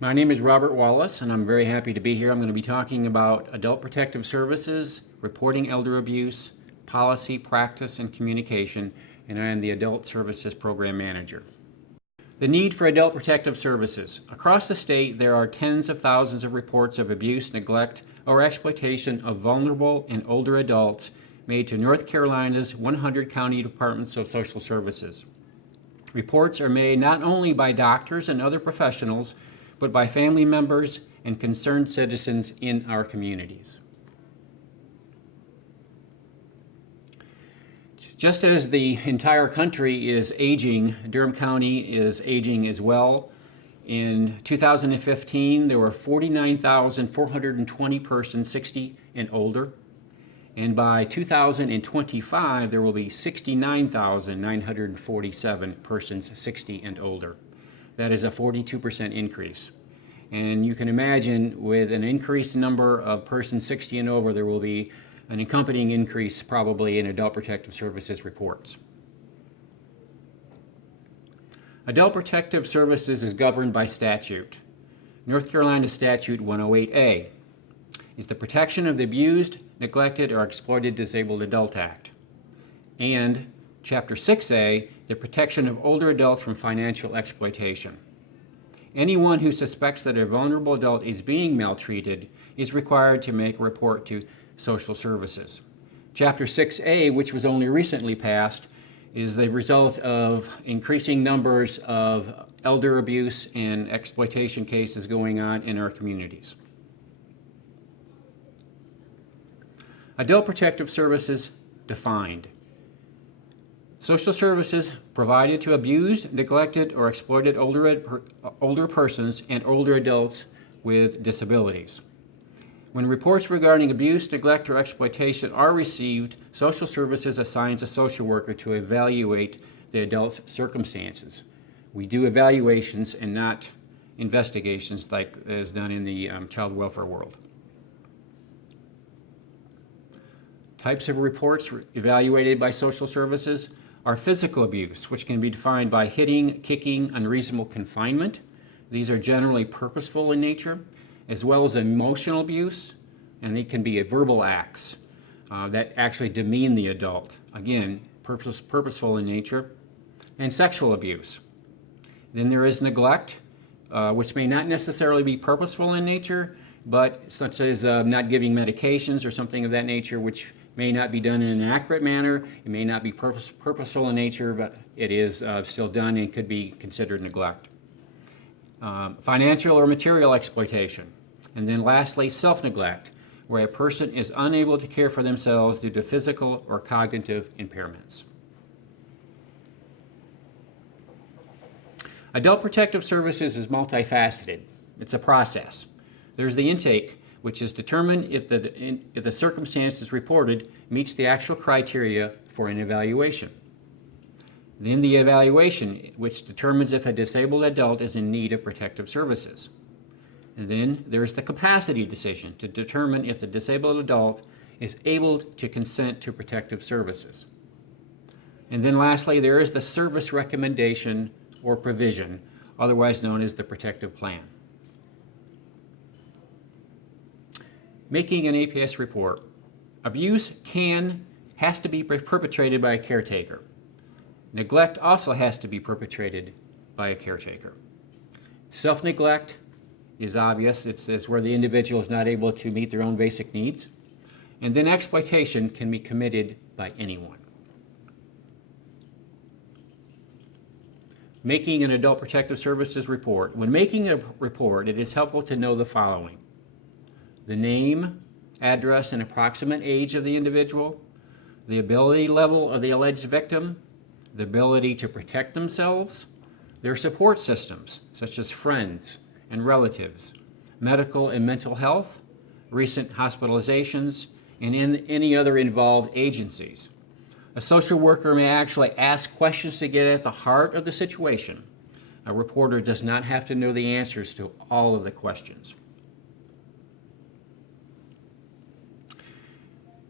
My name is Robert Wallace, and I'm very happy to be here. I'm going to be talking about adult protective services, reporting elder abuse, policy, practice, and communication, and I am the Adult Services Program Manager. The need for adult protective services. Across the state, there are tens of thousands of reports of abuse, neglect, or exploitation of vulnerable and older adults made to North Carolina's 100 county departments of social services. Reports are made not only by doctors and other professionals, but by family members and concerned citizens in our communities. Just as the entire country is aging, Durham County is aging as well. In 2015, there were 49,420 persons 60 and older. And by 2025, there will be 69,947 persons 60 and older. That is a 42% increase. And you can imagine with an increased number of persons 60 and over, there will be an accompanying increase probably in adult protective services reports. Adult protective services is governed by statute. North Carolina Statute 108A is the Protection of the Abused, Neglected, or Exploited Disabled Adult Act. And Chapter 6A, the Protection of Older Adults from Financial Exploitation. Anyone who suspects that a vulnerable adult is being maltreated is required to make a report to social services. Chapter 6A, which was only recently passed, is the result of increasing numbers of elder abuse and exploitation cases going on in our communities. Adult protective services defined. Social services provided to abused, neglected, or exploited older persons and older adults with disabilities. When reports regarding abuse, neglect, or exploitation are received, social services assigns a social worker to evaluate the adult's circumstances. We do evaluations and not investigations like is done in the child welfare world. Types of reports evaluated by social services are physical abuse, which can be defined by hitting, kicking, unreasonable confinement. These are generally purposeful in nature, as well as emotional abuse, and they can be verbal acts that actually demean the adult. Again, purposeful in nature, and sexual abuse. Then there is neglect, which may not necessarily be purposeful in nature, but such as not giving medications or something of that nature, which may not be done in an accurate manner. It may not be purposeful in nature, but it is still done and could be considered neglect. Financial or material exploitation. And then lastly, self-neglect, where a person is unable to care for themselves due to physical or cognitive impairments. Adult protective services is multifaceted. It's a process. There's the intake, which is determined if the circumstances reported meets the actual criteria for an evaluation. Then the evaluation, which determines if a disabled adult is in need of protective services. And then there's the capacity decision to determine if the disabled adult is able to consent to protective services. And then lastly, there is the service recommendation or provision, otherwise known as the protective plan. Making an APS report. Abuse has to be perpetrated by a caretaker. Neglect also has to be perpetrated by a caretaker. Self-neglect is obvious. It's where the individual is not able to meet their own basic needs. And then exploitation can be committed by anyone. Making an adult protective services report. When making a report, it is helpful to know the following: the name, address, and approximate age of the individual, the ability level of the alleged victim, the ability to protect themselves, their support systems, such as friends and relatives, medical and mental health, recent hospitalizations, and any other involved agencies. A social worker may actually ask questions to get at the heart of the situation. A reporter does not have to know the answers to all of the questions.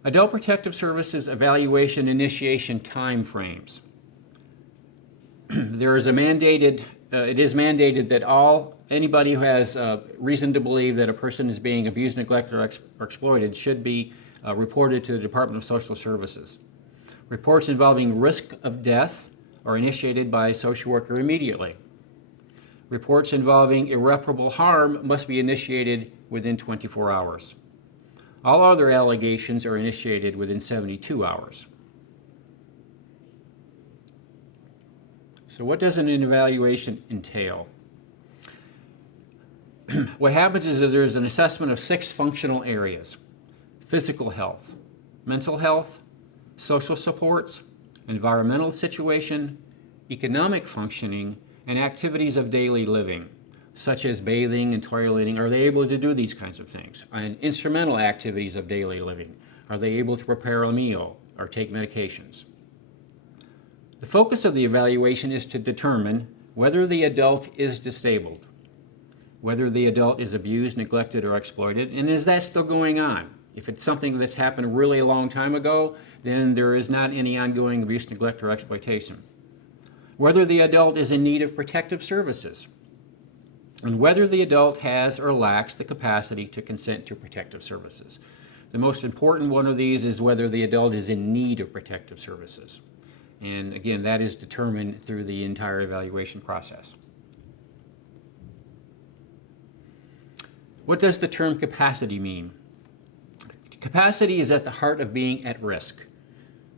Adult Protective Services evaluation initiation time frames. There is a mandated it is mandated that anybody who has reason to believe that a person is being abused, neglected, or exploited should be reported to the Department of Social Services. Reports involving risk of death are initiated by a social worker immediately. Reports involving irreparable harm must be initiated within 24 hours. All other allegations are initiated within 72 hours. So what does an evaluation entail? What happens is that there's an assessment of 6 functional areas: physical health, mental health, social supports, environmental situation, economic functioning, and activities of daily living, such as bathing and toileting. Are they able to do these kinds of things? And instrumental activities of daily living. Are they able to prepare a meal or take medications? The focus of the evaluation is to determine whether the adult is disabled, whether the adult is abused, neglected, or exploited, and is that still going on? If it's something that's happened really a long time ago, then there is not any ongoing abuse, neglect, or exploitation. Whether the adult is in need of protective services, and whether the adult has or lacks the capacity to consent to protective services. The most important one of these is whether the adult is in need of protective services. And again, that is determined through the entire evaluation process. What does the term capacity mean? Capacity is at the heart of being at risk.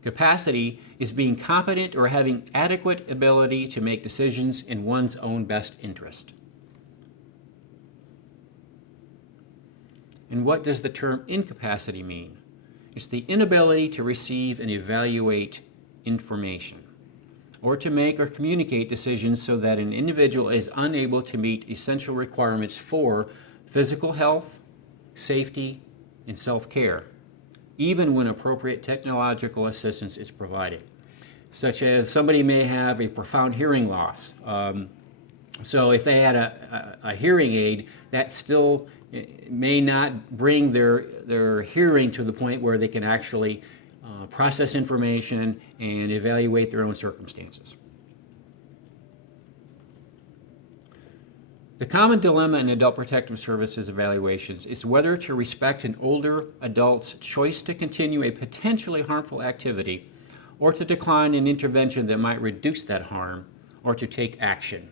Capacity is being competent or having adequate ability to make decisions in one's own best interest. And what does the term incapacity mean? It's the inability to receive and evaluate information, or to make or communicate decisions so that an individual is unable to meet essential requirements for physical health, safety, and self-care, even when appropriate technological assistance is provided. Such as somebody may have a profound hearing loss. So if they had a hearing aid, that still may not bring their hearing to the point where they can actually process information and evaluate their own circumstances. The common dilemma in adult protective services evaluations is whether to respect an older adult's choice to continue a potentially harmful activity, or to decline an intervention that might reduce that harm, or to take action.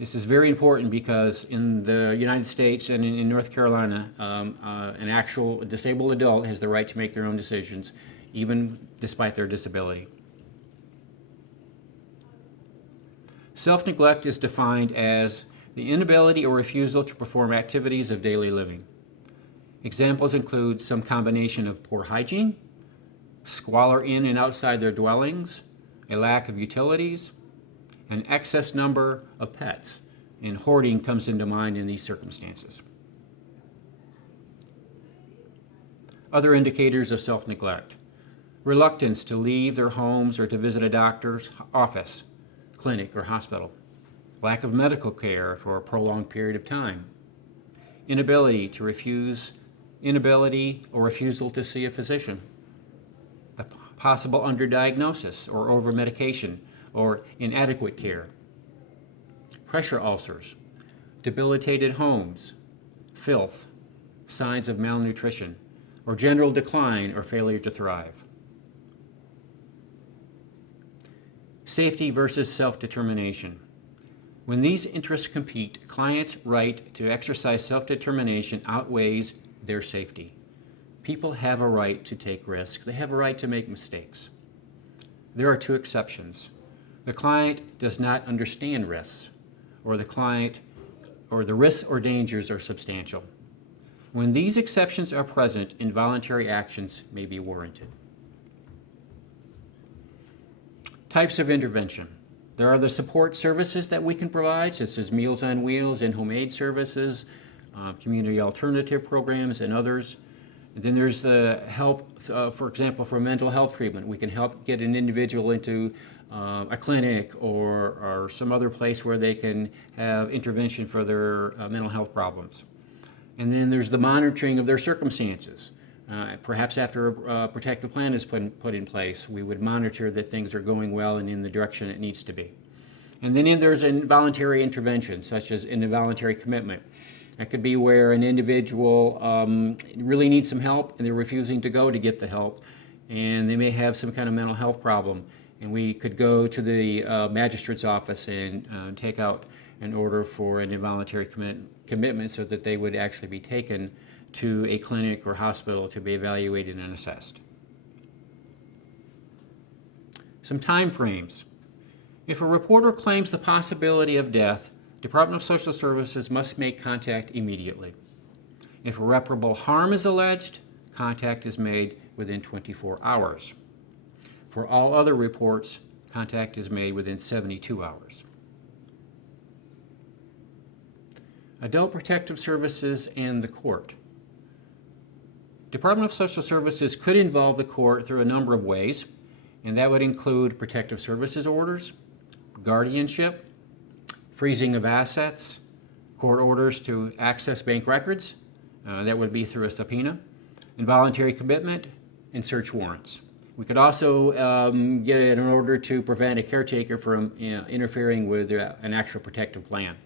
This is very important because in the United States and in North Carolina, an actual disabled adult has the right to make their own decisions, even despite their disability. Self-neglect is defined as the inability or refusal to perform activities of daily living. Examples include some combination of poor hygiene, squalor in and outside their dwellings, a lack of utilities, an excess number of pets, and hoarding comes into mind in these circumstances. Other indicators of self-neglect: reluctance to leave their homes or to visit a doctor's office, clinic, or hospital, lack of medical care for a prolonged period of time, inability or refusal to see a physician, a possible underdiagnosis or overmedication, or inadequate care, pressure ulcers, debilitated homes, filth, signs of malnutrition, or general decline or failure to thrive. Safety versus self-determination. When these interests compete, clients' right to exercise self-determination outweighs their safety. People have a right to take risks. They have a right to make mistakes. There are 2 exceptions. The client does not understand risks, or the risks or dangers are substantial. When these exceptions are present, involuntary actions may be warranted. Types of intervention. There are the support services that we can provide, such as Meals on Wheels and home aid services, community alternative programs, and others. And then there's the help, for example, for mental health treatment. We can help get an individual into a clinic or some other place where they can have intervention for their mental health problems. And then there's the monitoring of their circumstances. Perhaps after a protective plan is put in place, we would monitor that things are going well and in the direction it needs to be. And then there's involuntary intervention, such as an involuntary commitment. That could be where an individual really needs some help and they're refusing to go to get the help, and they may have some kind of mental health problem. And we could go to the magistrate's office and take out an order for an involuntary commitment so that they would actually be taken to a clinic or hospital to be evaluated and assessed. Some time frames. If a reporter claims the possibility of death, Department of Social Services must make contact immediately. If irreparable harm is alleged, contact is made within 24 hours. For all other reports, contact is made within 72 hours. Adult Protective Services and the court. Department of Social Services could involve the court through a number of ways, and that would include protective services orders, guardianship, freezing of assets, court orders to access bank records, that would be through a subpoena, involuntary commitment, and search warrants. We could also get an order to prevent a caretaker from interfering with an actual protective plan.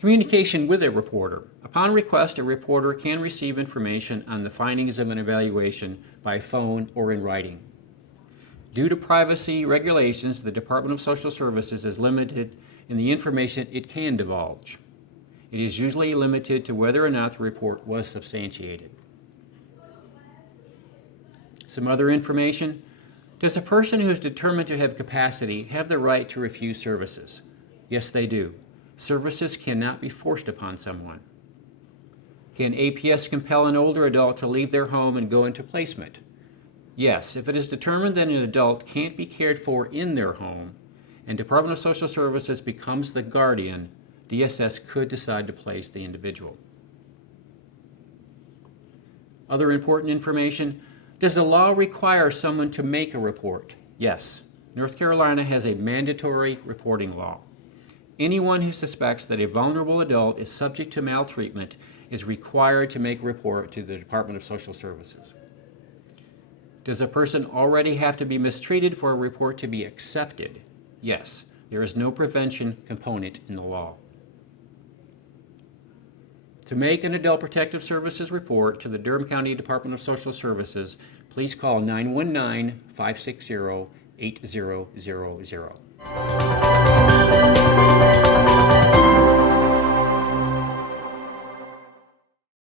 Communication with a reporter. Upon request, a reporter can receive information on the findings of an evaluation by phone or in writing. Due to privacy regulations, the Department of Social Services is limited in the information it can divulge. It is usually limited to whether or not the report was substantiated. Some other information. Does a person who is determined to have capacity have the right to refuse services? Yes, they do. Services cannot be forced upon someone. Can APS compel an older adult to leave their home and go into placement? Yes, if it is determined that an adult can't be cared for in their home and Department of Social Services becomes the guardian, DSS could decide to place the individual. Other important information. Does the law require someone to make a report? Yes. North Carolina has a mandatory reporting law. Anyone who suspects that a vulnerable adult is subject to maltreatment is required to make a report to the Department of Social Services. Does a person already have to be mistreated for a report to be accepted? Yes. There is no prevention component in the law. To make an Adult Protective Services report to the Durham County Department of Social Services, please call 919-560-8000.